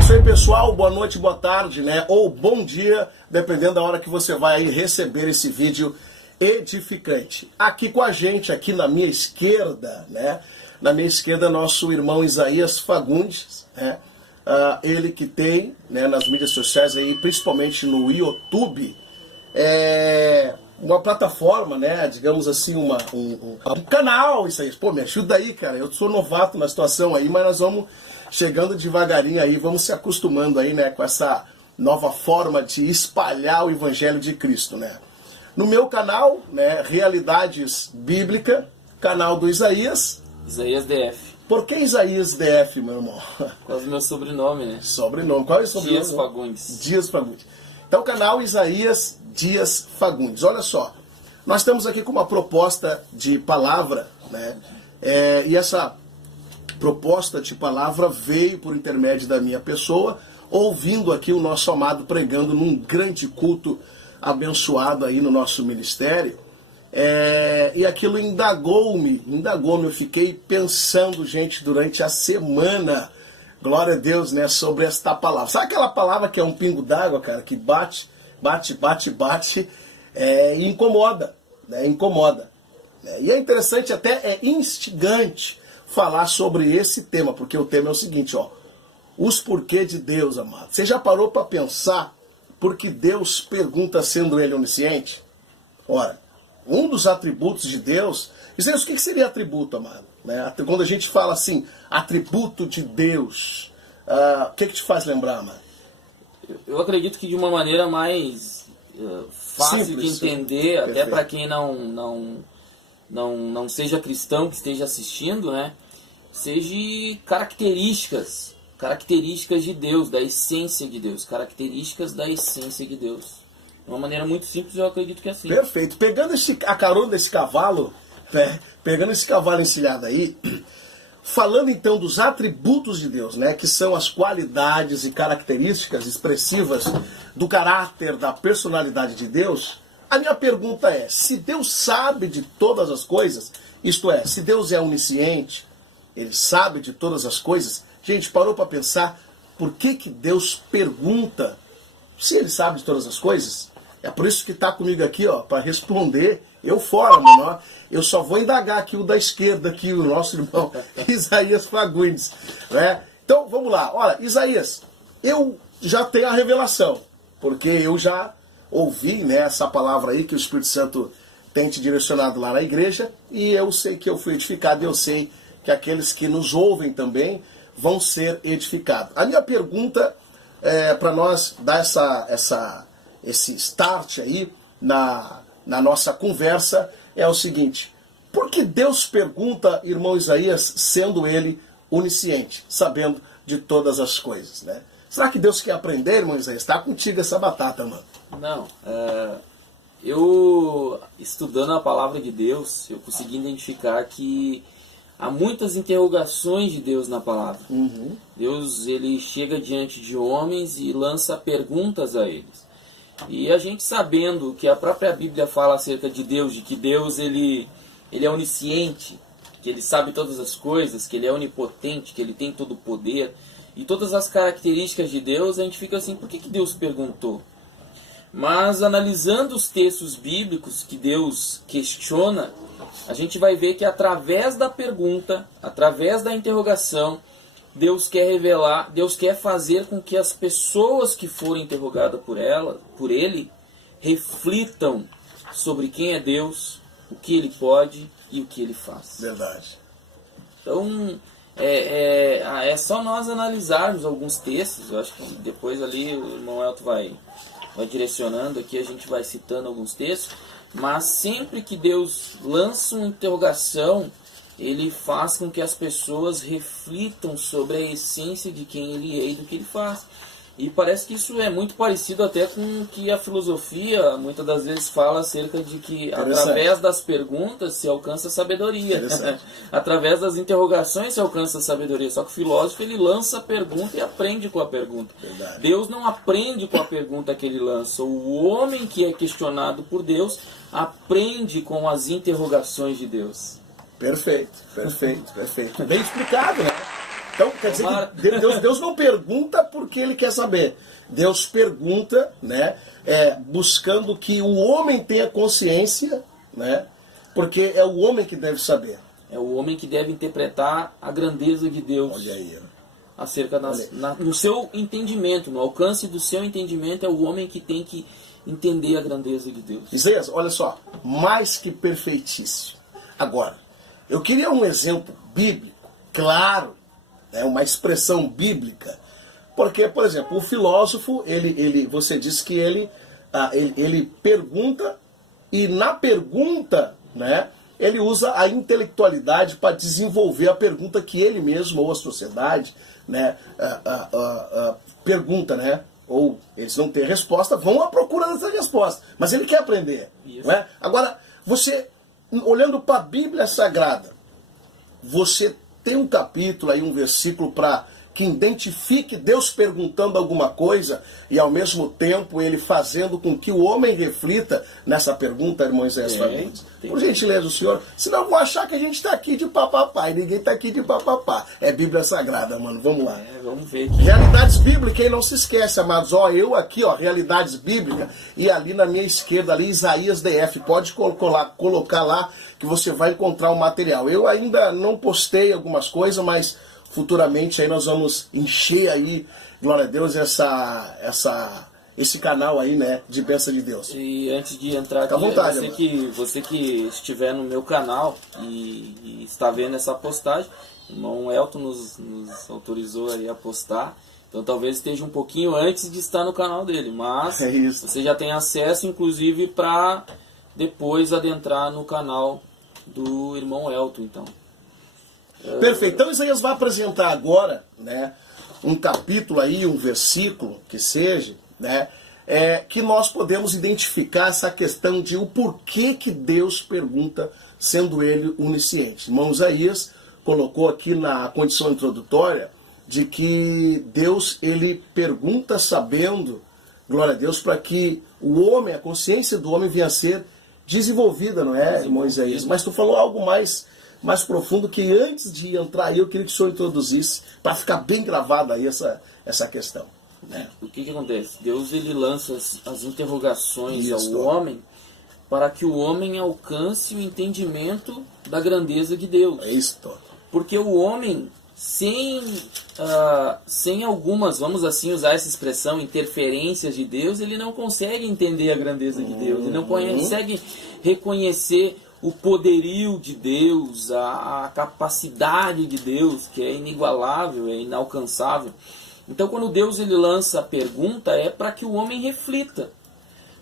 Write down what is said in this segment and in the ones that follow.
isso aí, pessoal, boa noite, boa tarde, né? Ou bom dia, dependendo da hora que você vai aí receber esse vídeo edificante. Aqui com a gente, aqui na minha esquerda, né? Na minha esquerda, nosso irmão Isaías Fagundes, né? Ele que tem, né, nas mídias sociais aí, principalmente no YouTube, uma plataforma, né, digamos assim, um canal, isso aí. Pô, me ajuda aí, cara, eu sou novato na situação aí, mas nós vamos chegando devagarinho aí, vamos se acostumando aí, né, com essa nova forma de espalhar o Evangelho de Cristo, né. No meu canal, né, Realidades Bíblicas, canal do Isaías. Isaías DF. Por que Isaías DF, meu irmão? Por causa do meu sobrenome, né? Sobrenome, qual é o sobrenome? Dias Fagundes. Dias Fagundes. Então, canal Isaías Dias Fagundes. Olha só, nós estamos aqui com uma proposta de palavra, né? E essa proposta de palavra veio por intermédio da minha pessoa, ouvindo aqui o nosso amado pregando num grande culto abençoado aí no nosso ministério. E aquilo indagou-me, eu fiquei pensando, gente, durante a semana, glória a Deus, né, sobre esta palavra. Sabe aquela palavra que é um pingo d'água, cara, que bate, e incomoda, né, incomoda. E é interessante, até é instigante falar sobre esse tema, porque o tema é o seguinte, ó, os porquê de Deus, amado. Você já parou para pensar por que Deus pergunta sendo Ele onisciente? Ora, um dos atributos de Deus... O que seria atributo, amado? Quando a gente fala assim, atributo de Deus, o que te faz lembrar, amado? Eu acredito que de uma maneira mais fácil simples, de entender, até perfeito, para quem não seja cristão, que esteja assistindo, né? Seja características de Deus, da essência de Deus, características da essência de Deus. De uma maneira muito simples, eu acredito que é assim. Perfeito. Pegando a carona desse cavalo, pegando esse cavalo encilhado aí, falando então dos atributos de Deus, né, que são as qualidades e características expressivas do caráter, da personalidade de Deus, a minha pergunta é, se Deus sabe de todas as coisas, isto é, se Deus é onisciente, Ele sabe de todas as coisas, gente, parou para pensar, por que Deus pergunta se Ele sabe de todas as coisas? É por isso que está comigo aqui, ó, para responder. Eu fora, mano, ó, eu só vou indagar aqui o da esquerda, aqui o nosso irmão Isaías Fagundes, né? Então, vamos lá. Olha, Isaías, eu já tenho a revelação, porque eu já ouvi, né, essa palavra aí que o Espírito Santo tem te direcionado lá na igreja, e eu sei que eu fui edificado, e eu sei que aqueles que nos ouvem também vão ser edificados. A minha pergunta para nós dar esse start aí na nossa conversa é o seguinte: por que Deus pergunta, irmão Isaías, sendo Ele onisciente, sabendo de todas as coisas, né? Será que Deus quer aprender, irmão Isaías? Está contigo essa batata, mano. Não, eu estudando a palavra de Deus, eu consegui identificar que há muitas interrogações de Deus na palavra. Uhum. Deus, Ele chega diante de homens e lança perguntas a eles. E a gente sabendo que a própria Bíblia fala acerca de Deus, de que Deus ele é onisciente, que Ele sabe todas as coisas, que Ele é onipotente, que Ele tem todo o poder, e todas as características de Deus, a gente fica assim, por que Deus perguntou? Mas analisando os textos bíblicos que Deus questiona, a gente vai ver que através da pergunta, através da interrogação, Deus quer revelar, Deus quer fazer com que as pessoas que forem interrogadas por Ele, reflitam sobre quem é Deus, o que Ele pode e o que Ele faz. Verdade. Então, é só nós analisarmos alguns textos. Eu acho que depois ali o irmão Elton vai direcionando aqui, a gente vai citando alguns textos. Mas sempre que Deus lança uma interrogação, Ele faz com que as pessoas reflitam sobre a essência de quem Ele é e do que Ele faz. E parece que isso é muito parecido até com o que a filosofia muitas das vezes fala acerca de que através das perguntas se alcança a sabedoria. Através das interrogações se alcança a sabedoria. Só que o filósofo, ele lança a pergunta e aprende com a pergunta. Verdade. Deus não aprende com a pergunta que ele lança. O homem que é questionado por Deus aprende com as interrogações de Deus. Perfeito. Bem explicado, né? Então, quer dizer que Deus não pergunta porque ele quer saber. Deus pergunta, né, buscando que o homem tenha consciência, né, porque é o homem que deve saber. É o homem que deve interpretar a grandeza de Deus. Olha aí. Acerca no seu entendimento, no alcance do seu entendimento, é o homem que tem que entender a grandeza de Deus. Isaías, olha só, mais que perfeitíssimo. Agora, eu queria um exemplo bíblico, claro, né, uma expressão bíblica, porque, por exemplo, o filósofo, você disse que ele pergunta, e na pergunta, né, ele usa a intelectualidade para desenvolver a pergunta que ele mesmo, ou a sociedade, né, pergunta, né? Ou eles não têm resposta, vão à procura dessa resposta. Mas ele quer aprender. Né? Agora, você, olhando para a Bíblia Sagrada, você tem um capítulo aí, um versículo para que identifique Deus perguntando alguma coisa e ao mesmo tempo ele fazendo com que o homem reflita nessa pergunta, irmãos e famílias. Por gentileza do Senhor, senão vão achar que a gente está aqui de papapá e ninguém está aqui de papapá. É Bíblia Sagrada, mano. Vamos lá. Vamos ver aqui. Realidades bíblicas, e não se esquece, amados. Ó, eu aqui, ó, Realidades Bíblicas, e ali na minha esquerda, ali, Isaías DF. Pode colocar lá que você vai encontrar o material. Eu ainda não postei algumas coisas, mas futuramente aí nós vamos encher aí, glória a Deus, esse canal aí, né, de bênção de Deus. E antes de entrar aqui, à vontade, você que estiver no meu canal e está vendo essa postagem, o irmão Elton nos autorizou aí a postar, então talvez esteja um pouquinho antes de estar no canal dele, mas você já tem acesso, inclusive, para depois adentrar no canal do irmão Elton, então. Perfeito. Então Isaías vai apresentar agora, né, um capítulo aí, um versículo que seja, né, que nós podemos identificar essa questão de o porquê que Deus pergunta, sendo ele onisciente. Irmão Isaías colocou aqui na condição introdutória de que Deus, ele pergunta sabendo, glória a Deus, para que o homem, a consciência do homem venha a ser desenvolvida, não é, irmão Isaías? Mas tu falou algo mais profundo, que antes de entrar aí eu queria que o senhor introduzisse, para ficar bem gravada aí essa questão. Né? O que acontece? Deus, ele lança as interrogações ao homem para que o homem alcance o entendimento da grandeza de Deus. É isso. Porque o homem, sem algumas, vamos assim usar essa expressão, interferências de Deus, ele não consegue entender a grandeza de Deus, ele não consegue reconhecer o poderio de Deus, a capacidade de Deus, que é inigualável, é inalcançável. Então, quando Deus ele lança a pergunta, é para que o homem reflita.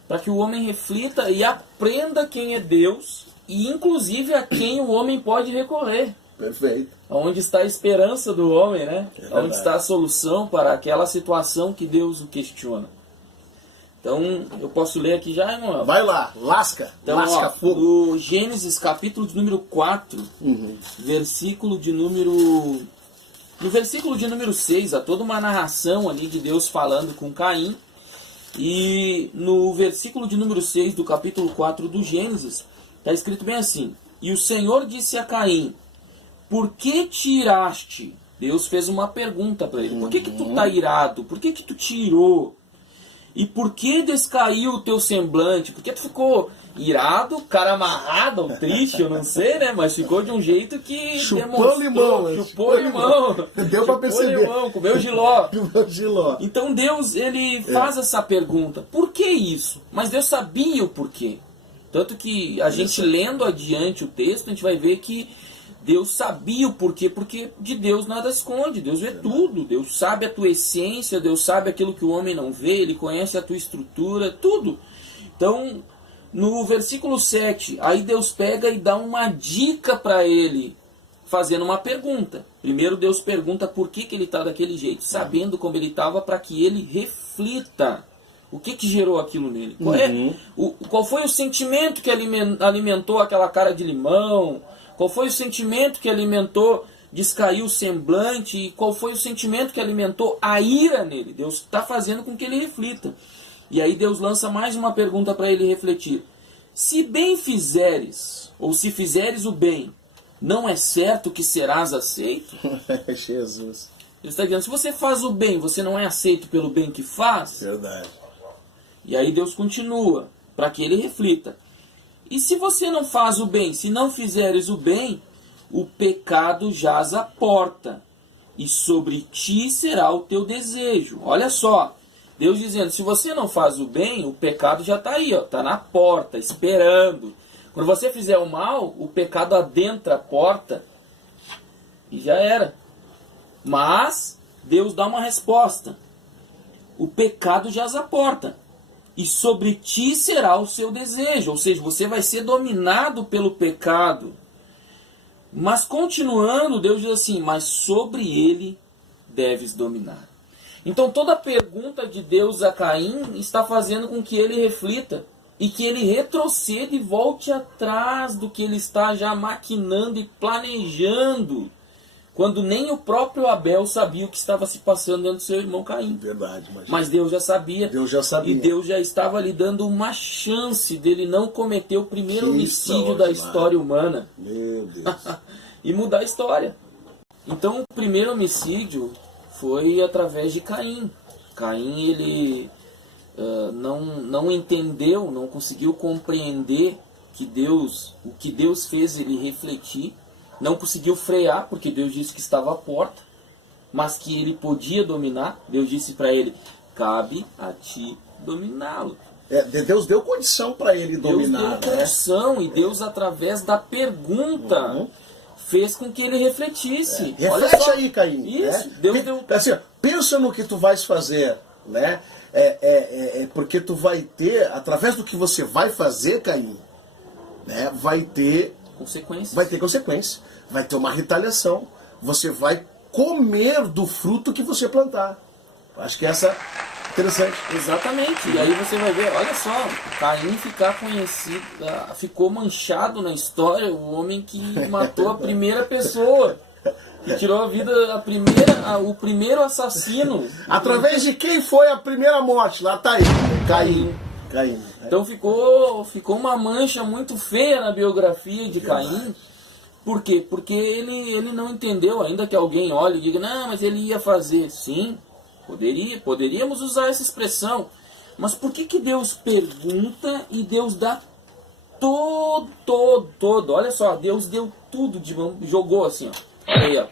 Para que o homem reflita e aprenda quem é Deus e, inclusive, a quem o homem pode recorrer. Perfeito. Onde está a esperança do homem, né? Onde está a solução para aquela situação que Deus o questiona. Então, eu posso ler aqui já, irmão? Vai lá, lasca fogo. No Gênesis, capítulo de número 4, versículo de número... No versículo de número 6, há toda uma narração ali de Deus falando com Caim. E no versículo de número 6 do capítulo 4 do Gênesis, está escrito bem assim: E o Senhor disse a Caim, por que te iraste? Deus fez uma pergunta para ele. Por que tu está irado? Por que tu te irou? E por que descaiu o teu semblante? Por que tu ficou irado, cara amarrado, ou triste, eu não sei, né? Mas ficou de um jeito que chupou limão. Deu para perceber. Limão, comeu giló. Giló. Então Deus, ele faz essa pergunta. Por que isso? Mas Deus sabia o porquê. Tanto que a gente lendo adiante o texto, a gente vai ver que Deus sabia o porquê, porque de Deus nada esconde, Deus vê tudo, Deus sabe a tua essência, Deus sabe aquilo que o homem não vê, Ele conhece a tua estrutura, tudo. Então, no versículo 7, aí Deus pega e dá uma dica para ele, fazendo uma pergunta. Primeiro Deus pergunta por que ele está daquele jeito, sabendo como ele estava, para que ele reflita. O que gerou aquilo nele? Qual foi o sentimento que alimentou aquela cara de limão? Qual foi o sentimento que alimentou, descaiu o semblante? E qual foi o sentimento que alimentou a ira nele? Deus está fazendo com que ele reflita. E aí Deus lança mais uma pergunta para ele refletir. Se bem fizeres, ou se fizeres o bem, não é certo que serás aceito? Jesus. Ele está dizendo, se você faz o bem, você não é aceito pelo bem que faz? Verdade. E aí Deus continua, para que ele reflita. E se você não faz o bem, se não fizeres o bem, o pecado jaz à porta, e sobre ti será o teu desejo. Olha só, Deus dizendo, se você não faz o bem, o pecado já está aí, está na porta, esperando. Quando você fizer o mal, o pecado adentra a porta e já era. Mas Deus dá uma resposta. O pecado jaz à porta, e sobre ti será o seu desejo. Ou seja, você vai ser dominado pelo pecado. Mas continuando, Deus diz assim, mas sobre ele deves dominar. Então toda pergunta de Deus a Caim está fazendo com que ele reflita e que ele retroceda e volte atrás do que ele está já maquinando e planejando, quando nem o próprio Abel sabia o que estava se passando dentro do seu irmão Caim. Verdade. Mas Deus já sabia. Deus já sabia. E Deus já estava lhe dando uma chance dele não cometer o primeiro homicídio da história humana. Meu Deus. E mudar a história. Então o primeiro homicídio foi através de Caim. Caim, ele não entendeu, não conseguiu compreender que o que Deus fez ele refletir. Não conseguiu frear, porque Deus disse que estava à porta, mas que ele podia dominar. Deus disse para ele, cabe a ti dominá-lo. Deus deu condição para ele dominar. Deus deu condição, e Deus, através da pergunta, fez com que ele refletisse. Reflete aí, Caim. Isso, Deus deu... Assim, pensa no que tu vais fazer, né? Porque tu vai ter, através do que você vai fazer, Caim, né? Vai ter consequência. Vai ter uma retaliação. Você vai comer do fruto que você plantar. Acho que essa é interessante. Exatamente. E aí você vai ver, olha só, Caim ficar conhecido, ficou manchado na história, o homem que matou a primeira pessoa. Que tirou a vida, o primeiro assassino. Através de quem foi a primeira morte? Lá tá aí. Caim. Então ficou uma mancha muito feia na biografia de Caim. Por quê? Porque ele não entendeu, ainda que alguém olhe e diga, não, mas ele ia fazer. Sim, poderíamos usar essa expressão. Mas por que Deus pergunta e Deus dá todo? Olha só, Deus deu tudo de mão, jogou assim, ó. Olha aí, ó.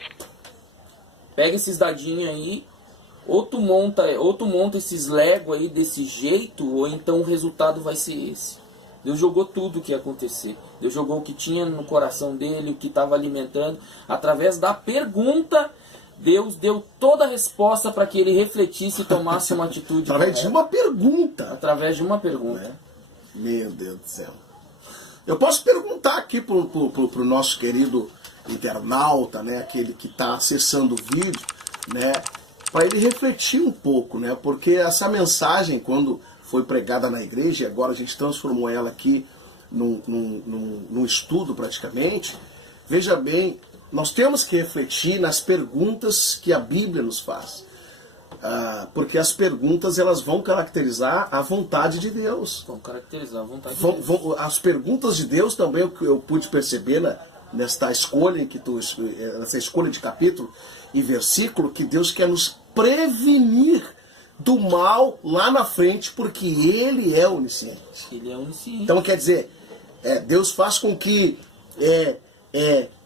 Pega esses dadinhos aí. Ou tu monta esses Lego aí desse jeito, ou então o resultado vai ser esse. Deus jogou tudo o que ia acontecer. Deus jogou o que tinha no coração dele, o que estava alimentando. Através da pergunta, Deus deu toda a resposta para que ele refletisse e tomasse uma atitude. Através de uma pergunta. Através de uma pergunta. Meu Deus do céu. Eu posso perguntar aqui pro nosso querido internauta, né, aquele que está acessando o vídeo, né, para ele refletir um pouco, né, porque essa mensagem, quando foi pregada na igreja, e agora a gente transformou ela aqui num estudo praticamente, veja bem, nós temos que refletir nas perguntas que a Bíblia nos faz. Porque as perguntas elas vão caracterizar a vontade de Deus. Vão caracterizar a vontade de Deus. As perguntas de Deus também, eu pude perceber nessa escolha de capítulo e versículo, que Deus quer nos prevenir do mal lá na frente, porque Ele é onisciente. Ele é onisciente. Então quer dizer, Deus faz com que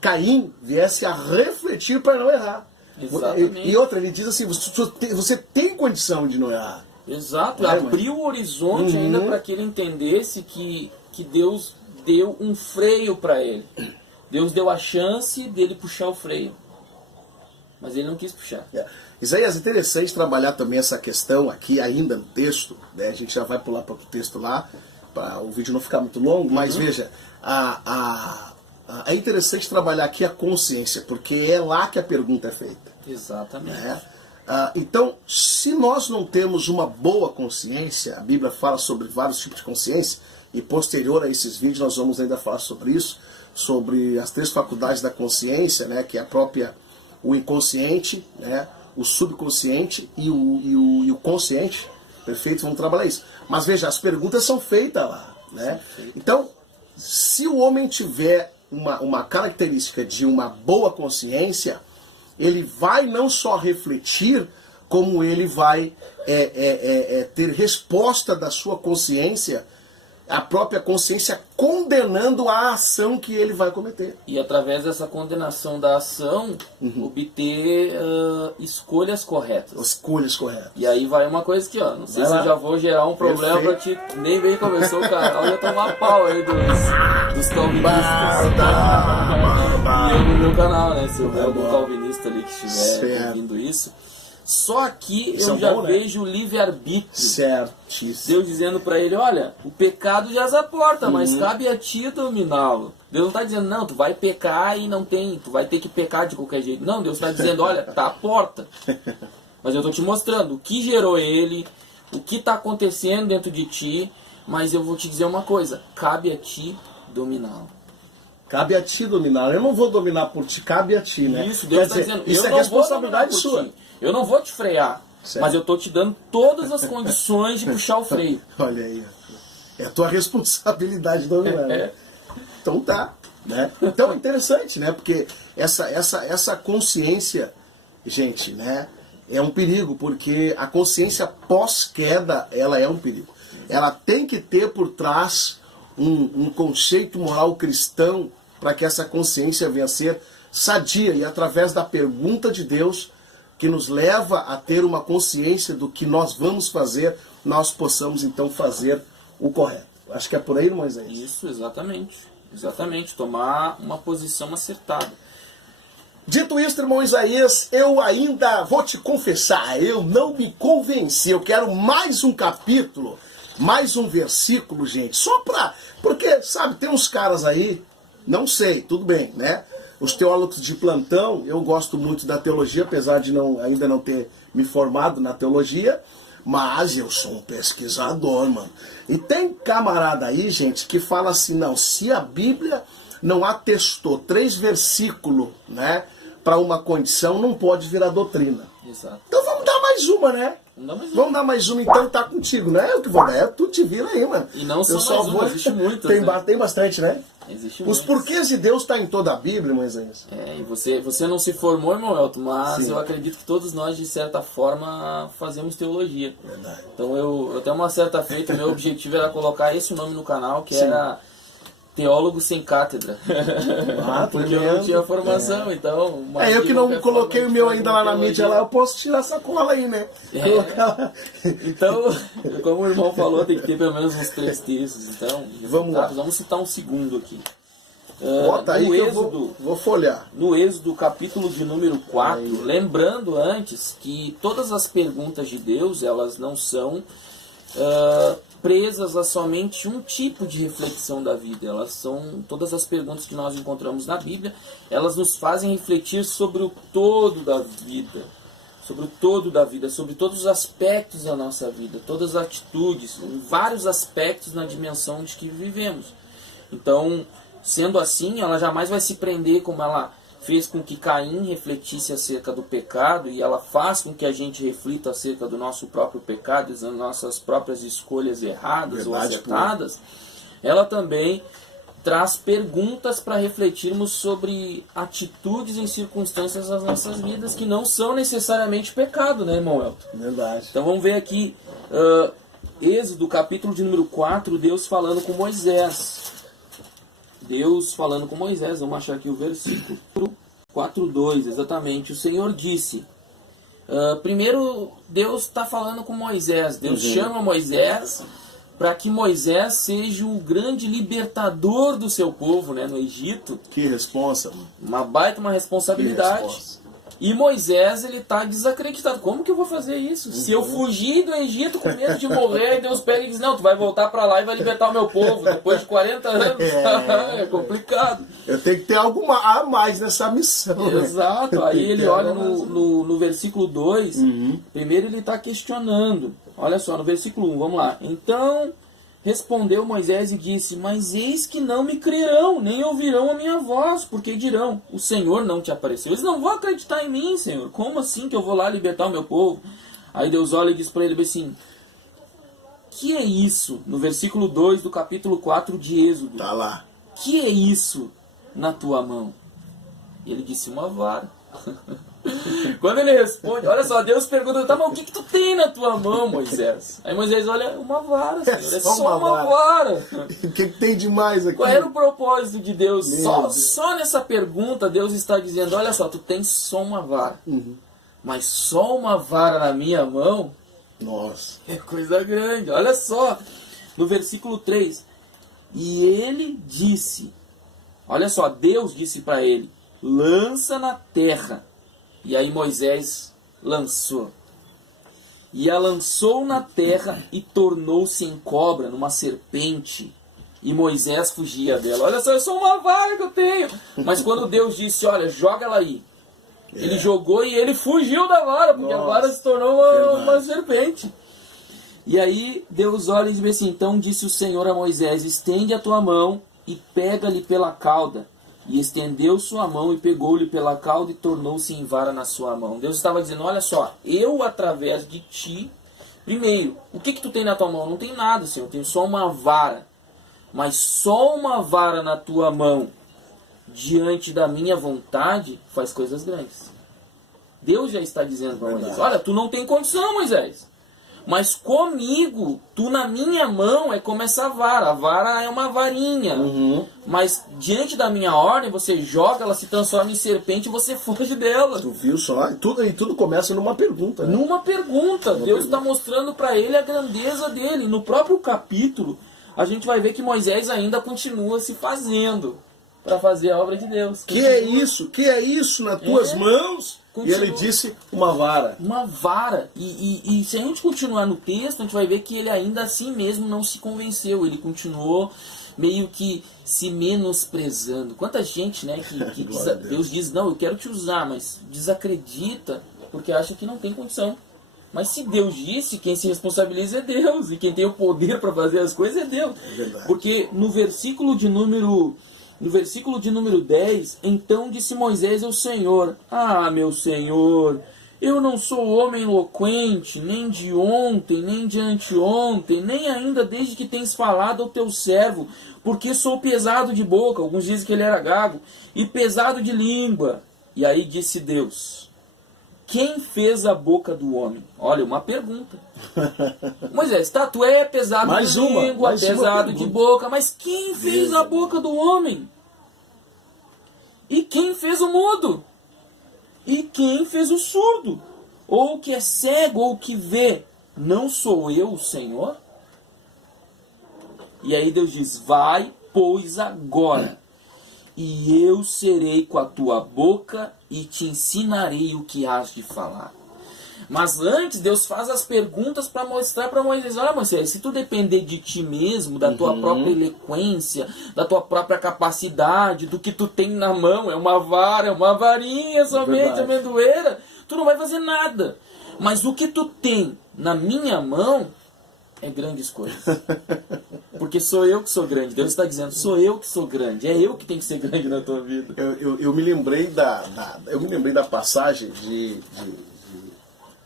Caim viesse a refletir para não errar. Exatamente. E outra, ele diz assim, você tem condição de não errar. Exato, abriu o horizonte ainda para que ele entendesse que Deus deu um freio para ele. Deus deu a chance dele puxar o freio. Mas ele não quis puxar. Isaías, é interessante trabalhar também essa questão aqui ainda no texto, né? A gente já vai pular para o texto lá, para o vídeo não ficar muito longo, mas veja, é interessante trabalhar aqui a consciência, porque é lá que a pergunta é feita. Exatamente. Né? Então, se nós não temos uma boa consciência, a Bíblia fala sobre vários tipos de consciência, e posterior a esses vídeos nós vamos ainda falar sobre isso, sobre as 3 faculdades da consciência, né, que é o inconsciente, né, o subconsciente e o consciente. Perfeito? Vamos trabalhar isso. Mas veja, as perguntas são feitas lá. Né? Então, se o homem tiver uma característica de uma boa consciência, ele vai não só refletir, como ele vai ter resposta da sua consciência, a própria consciência condenando a ação que ele vai cometer. E através dessa condenação da ação, obter escolhas corretas. Escolhas corretas. E aí vai uma coisa que, ó, não sei se eu já vou gerar um problema pra ti, nem bem começou o canal, já tomar pau aí dos calvinistas. E eu no meu canal, né, se houver algum calvinista ali que estiver ouvindo isso. Só aqui eu já vejo o livre-arbítrio. Certíssimo. Deus dizendo para ele, olha, o pecado já aporta, mas cabe a ti dominá-lo. Deus não está dizendo, não, tu vai pecar e não tem, tu vai ter que pecar de qualquer jeito. Não, Deus está dizendo, olha, tá à porta. Mas eu estou te mostrando o que gerou ele, o que está acontecendo dentro de ti, mas eu vou te dizer uma coisa, cabe a ti dominá-lo. Cabe a ti dominar. Eu não vou dominar por ti, cabe a ti, né? Isso, Deus está dizendo, isso eu é não responsabilidade vou sua. ti. Eu não vou te frear, mas eu estou te dando todas as condições de puxar o freio. Olha aí, é a tua responsabilidade dominar. Né? Então tá, né? Então é interessante, né? Porque essa consciência, gente, né? É um perigo, porque a consciência pós-queda, ela é um perigo. Ela tem que ter por trás um conceito moral cristão para que essa consciência venha a ser sadia e através da pergunta de Deus que nos leva a ter uma consciência do que nós vamos fazer, nós possamos então fazer o correto. Acho que é por aí, Moisés. Isso, exatamente. Exatamente, tomar uma posição acertada. Dito isso, irmão Isaías, eu ainda vou te confessar, eu não me convenci, eu quero mais um capítulo, mais um versículo, gente, só pra... Porque, sabe, tem uns caras aí, não sei, tudo bem, né? Os teólogos de plantão, eu gosto muito da teologia, apesar de ainda não ter me formado na teologia, mas eu sou um pesquisador, mano. E tem camarada aí, gente, que fala assim, não, se a Bíblia não atestou 3 versículos, né, para uma condição, não pode virar doutrina. Exato. Então vamos dar mais uma, né? Vamos dar mais uma, então tá contigo, não é eu que vou dar, tu te vira aí, mano. E não só mais uma, existe muito. Tem bastante, né? Existe Os porquês de Deus tá em toda a Bíblia, Moisés. E você não se formou, irmão Elton, mas Sim. eu acredito que todos nós, de certa forma, fazemos teologia. Verdade. Então eu tenho uma certa feita, meu objetivo era colocar esse nome no canal, que Sim. era Teólogo Sem Cátedra. Porque eu não tinha formação, então... Eu que não coloquei o meu ainda lá na mídia, lá eu posso tirar essa cola aí, né? Então, como o irmão falou, tem que ter pelo menos uns 3 textos. Então, vamos citar um segundo aqui. Bota aí que eu vou folhear. No Êxodo, capítulo de número 4, lembrando antes que todas as perguntas de Deus, elas não são presas a somente um tipo de reflexão da vida. Elas são, todas as perguntas que nós encontramos na Bíblia, elas nos fazem refletir sobre o todo da vida. Sobre o todo da vida, sobre todos os aspectos da nossa vida, todas as atitudes, vários aspectos na dimensão de que vivemos. Então, sendo assim, ela jamais vai se prender como ela fez com que Caim refletisse acerca do pecado, e ela faz com que a gente reflita acerca do nosso próprio pecado, das nossas próprias escolhas erradas ou acertadas. Ela também traz perguntas para refletirmos sobre atitudes e circunstâncias das nossas vidas que não são necessariamente pecado, né, irmão Elton? Verdade. Então vamos ver aqui, Êxodo, capítulo de número 4, Deus falando com Moisés. Deus falando com Moisés, vamos achar aqui o versículo 4:2, exatamente. O Senhor disse, primeiro Deus está falando com Moisés, Deus chama Moisés para que Moisés seja o grande libertador do seu povo, né, no Egito. Que responsa. Uma baita uma responsabilidade. E Moisés, ele está desacreditado. Como que eu vou fazer isso? Se eu fugir do Egito com medo de morrer, e Deus pega e diz, não, tu vai voltar para lá e vai libertar o meu povo depois de 40 anos. É complicado. Eu tenho que ter algo a mais nessa missão. Exato. Né? Aí ele olha no versículo 2, primeiro ele está questionando. Olha só, no versículo 1, vamos lá. Então respondeu Moisés e disse, mas eis que não me crerão, nem ouvirão a minha voz, porque dirão, o Senhor não te apareceu. Eles não vão acreditar em mim, Senhor. Como assim que eu vou lá libertar o meu povo? Aí Deus olha e diz para ele assim, que é isso? No versículo 2 do capítulo 4 de Êxodo. Tá lá. Que é isso? na tua mão? E ele disse, uma vara. Quando ele responde, olha só, Deus pergunta, tá, mas o que tu tem na tua mão, Moisés? Aí Moisés olha, uma vara, Senhor, é só uma vara. O que tem de mais aqui? Qual era o propósito de Deus? Só nessa pergunta Deus está dizendo, olha só, tu tens só uma vara. Mas só uma vara na minha mão? Nossa. É coisa grande. Olha só, no versículo 3. E ele disse, olha só, Deus disse para ele, lança na terra. E aí Moisés lançou. E a lançou na terra e tornou-se em cobra, numa serpente. E Moisés fugia dela. Olha só, é só uma vara que eu tenho. Mas quando Deus disse, olha, joga ela aí. Ele jogou e ele fugiu da vara, porque a vara se tornou uma serpente. E aí Deus olha e diz assim, então disse o Senhor a Moisés, estende a tua mão e pega-lhe pela cauda. E estendeu sua mão e pegou-lhe pela cauda e tornou-se em vara na sua mão. Deus estava dizendo, olha só, eu através de ti, primeiro, o que tu tem na tua mão? Não tem nada, Senhor, eu tenho só uma vara. Mas só uma vara na tua mão, diante da minha vontade, faz coisas grandes. Deus já está dizendo para Moisés, olha, tu não tem condição, Moisés. Mas comigo, tu na minha mão é como essa vara. A vara é uma varinha. Mas diante da minha ordem, você joga, ela se transforma em serpente e você foge dela. Tu viu só? E tudo começa numa pergunta, né? Numa pergunta. Deus está mostrando para ele a grandeza dele. No próprio capítulo, a gente vai ver que Moisés ainda continua se fazendo para fazer a obra de Deus. Que é isso nas tuas mãos? Continua. E ele disse, uma vara. Uma vara. E se a gente continuar no texto, a gente vai ver que ele ainda assim mesmo não se convenceu. Ele continuou meio que se menosprezando. Quanta gente, né, que Deus diz, não, eu quero te usar, mas desacredita porque acha que não tem condição. Mas se Deus disse, quem se responsabiliza é Deus. E quem tem o poder para fazer as coisas é Deus. Verdade. Porque no versículo de número 10, então disse Moisés ao Senhor, ah, meu Senhor, eu não sou homem eloquente, nem de ontem, nem de anteontem, nem ainda desde que tens falado ao teu servo, porque sou pesado de boca, alguns dizem que ele era gago, e pesado de língua. E aí disse Deus, quem fez a boca do homem? Olha, uma pergunta. Moisés, tá, tu é pesado de língua, pesado de boca, mas quem fez a boca do homem? E quem fez o mudo? E quem fez o surdo? Ou o que é cego, ou o que vê? Não sou eu o Senhor? E aí Deus diz, vai, pois agora, e eu serei com a tua boca e te ensinarei o que has de falar. Mas antes, Deus faz as perguntas para mostrar para Moisés, olha Moisés, se tu depender de ti mesmo, da tua própria eloquência, da tua própria capacidade, do que tu tem na mão, é uma vara, é uma varinha somente, amendoeira, tu não vai fazer nada. Mas o que tu tem na minha mão é grandes coisas. Porque sou eu que sou grande. Deus está dizendo, sou eu que sou grande. É eu que tenho que ser grande na tua vida. Eu me lembrei da passagem de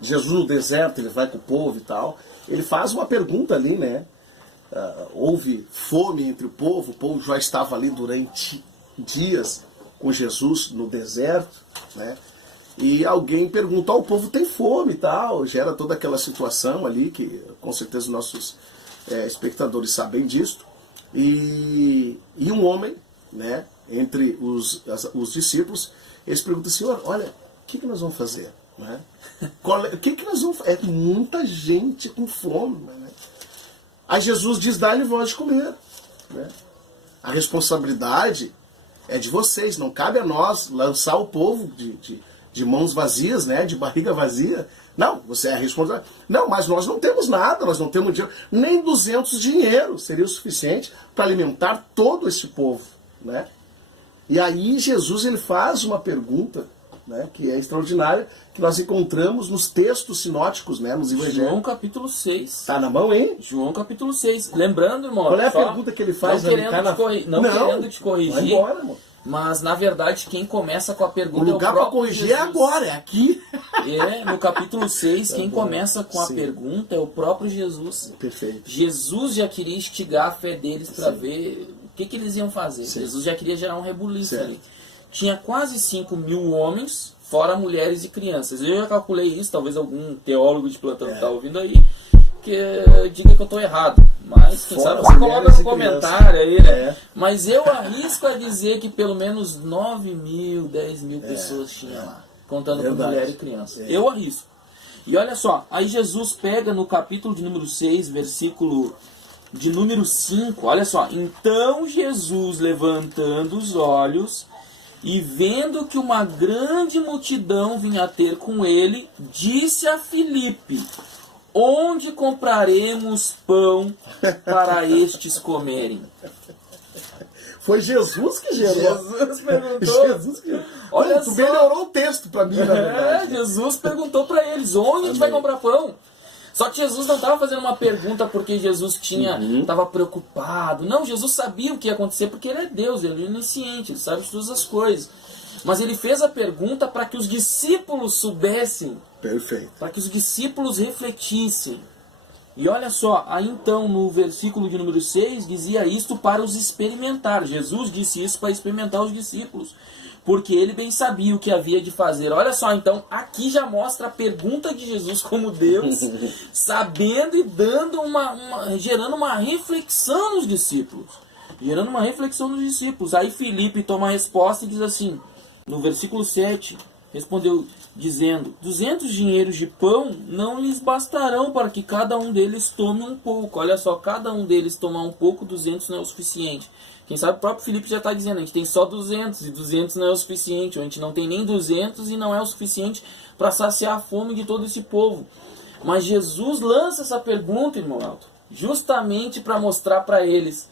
Jesus no deserto, ele vai com o povo e tal. Ele faz uma pergunta ali, né? Houve fome entre o povo já estava ali durante dias com Jesus no deserto, né? E alguém pergunta, o povo tem fome e tal, gera toda aquela situação ali, que com certeza os nossos espectadores sabem disso. E um homem, né, entre os discípulos, eles perguntam, Senhor, olha, o que nós vamos fazer? Né? O que nós vamos fazer? É muita gente com fome. Né? Aí Jesus diz, dá-lhe voz de comer. Né? A responsabilidade é de vocês, não cabe a nós lançar o povo de mãos vazias, né? De barriga vazia. Não, você é responsável. Não, mas nós não temos nada, nós não temos dinheiro. Nem 200 dinheiro seria o suficiente para alimentar todo esse povo. Né? E aí Jesus ele faz uma pergunta, né, que é extraordinária, que nós encontramos nos textos sinóticos, né, nos evangelhos. João capítulo 6. Tá na mão, hein? João capítulo 6. Lembrando, irmão. Qual é a pergunta que ele faz? Não querendo te corrigir. Vai embora, irmão. Mas, na verdade, quem começa com a pergunta o lugar é o próprio para corrigir Jesus. É agora, é aqui. No capítulo 6, quem começa com a pergunta é o próprio Jesus. Perfeito. Jesus já queria instigar a fé deles para ver O que eles iam fazer? Sim. Jesus já queria gerar um rebuliço Certo. ali. Tinha quase 5.000 homens, fora mulheres e crianças. Eu já calculei isso, talvez algum teólogo de plantão que está ouvindo aí, que diga que eu estou errado. Mas quem Fora sabe você coloca mulheres no e comentário aí, né? É. Mas eu arrisco a dizer que pelo menos 9.000, 10.000 pessoas tinham lá, contando com Verdade. mulher e criança. É. Eu arrisco. E olha só, aí Jesus pega no capítulo de número 6, versículo de número 5, olha só. Então Jesus, levantando os olhos e vendo que uma grande multidão vinha ter com ele, disse a Filipe: onde compraremos pão para estes comerem? Foi Jesus que gerou. Jesus perguntou. Jesus que... Olha tu só. melhorou o texto pra mim, na É, verdade. Jesus perguntou para eles: onde a gente vai comprar pão? Só que Jesus não estava fazendo uma pergunta porque Jesus estava preocupado. Não, Jesus sabia o que ia acontecer porque ele é Deus, ele é onisciente, ele sabe todas as coisas. Mas ele fez a pergunta para que os discípulos soubessem, Perfeito. para que os discípulos refletissem. E olha só, aí então no versículo de número 6 dizia isto para os experimentar. Jesus disse isso para experimentar os discípulos, porque ele bem sabia o que havia de fazer. Olha só, então aqui já mostra a pergunta de Jesus como Deus, sabendo e dando gerando uma reflexão nos discípulos. Gerando uma reflexão nos discípulos. Aí Filipe toma a resposta e diz assim, no versículo 7, respondeu dizendo: 200 dinheiros de pão não lhes bastarão para que cada um deles tome um pouco. Olha só, cada um deles tomar um pouco, 200 não é o suficiente. Quem sabe o próprio Filipe já está dizendo, a gente tem só 200 e 200 não é o suficiente. Ou a gente não tem nem 200 e não é o suficiente para saciar a fome de todo esse povo. Mas Jesus lança essa pergunta, irmão Alto, justamente para mostrar para eles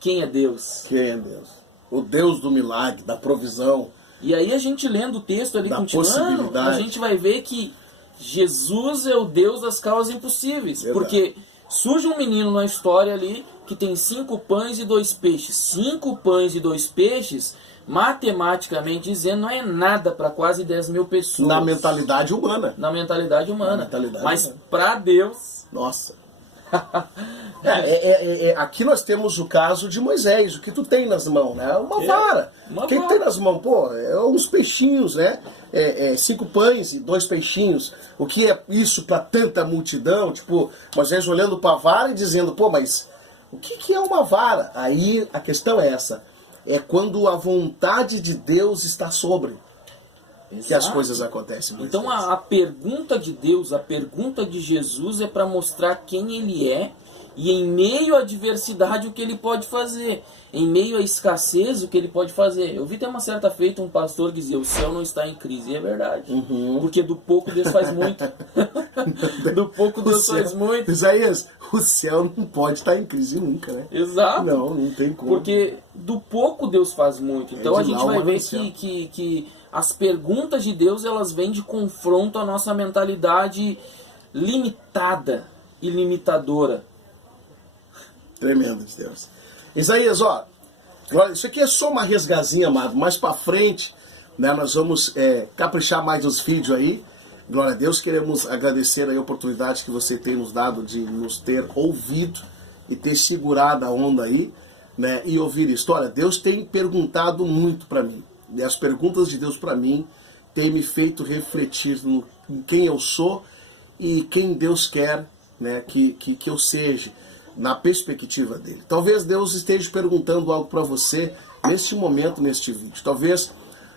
quem é Deus. Quem é Deus? O Deus do milagre, da provisão. E aí a gente lendo o texto ali, Da continuando, possibilidade. a gente vai ver que Jesus é o Deus das causas impossíveis. Verdade. Porque surge um menino na história ali que tem 5 pães e 2 peixes. 5 pães e 2 peixes, matematicamente dizendo, não é nada para quase 10.000 pessoas. Na mentalidade humana. Na mentalidade humana. Na mentalidade Mas humana. para Deus... Nossa. Aqui nós temos o caso de Moisés. O que tu tem nas mãos, né? Uma vara. uma Quem vara. tem nas mãos? Pô, é uns peixinhos, né? 5 pães e 2 peixinhos. O que é isso para tanta multidão? Tipo, Moisés olhando para a vara e dizendo, pô, mas o que é uma vara? Aí a questão é essa. É quando a vontade de Deus está sobre que as Exato. coisas acontecem. Então Moisés. a pergunta de Deus, a pergunta de Jesus é para mostrar quem ele é e em meio à adversidade o que ele pode fazer. Em meio à escassez o que ele pode fazer. Eu vi ter uma certa feita um pastor que dizia, o céu não está em crise. E é verdade. Porque do pouco Deus faz muito. Do pouco Deus faz muito. Isaías, o céu não pode estar em crise nunca, né? Exato. Não tem como. Porque do pouco Deus faz muito. Então de a gente lá o vai ver manancial. que as perguntas de Deus, elas vêm de confronto à nossa mentalidade limitada e limitadora. Tremendo de Deus. Isaías, ó, isso aqui é só uma resgazinha, amado. Mais pra frente, né, nós vamos caprichar mais nos vídeos aí. Glória a Deus, queremos agradecer a oportunidade que você tem nos dado de nos ter ouvido e ter segurado a onda aí, né, e ouvir isso. Olha, Deus tem perguntado muito para mim. E as perguntas de Deus para mim têm me feito refletir no quem eu sou e quem Deus quer, né, que eu seja, na perspectiva dele. Talvez Deus esteja perguntando algo para você neste momento, neste vídeo. Talvez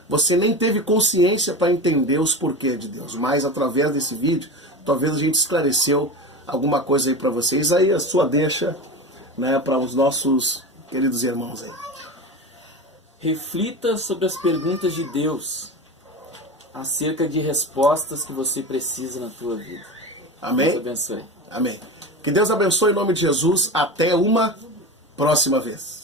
você nem teve consciência para entender os porquês de Deus, mas através desse vídeo, talvez a gente esclareceu alguma coisa aí para você. Isaías, sua deixa, né, para os nossos queridos irmãos aí. Reflita sobre as perguntas de Deus acerca de respostas que você precisa na tua vida. Amém? Deus abençoe. Amém. Que Deus abençoe em nome de Jesus. Até uma próxima vez.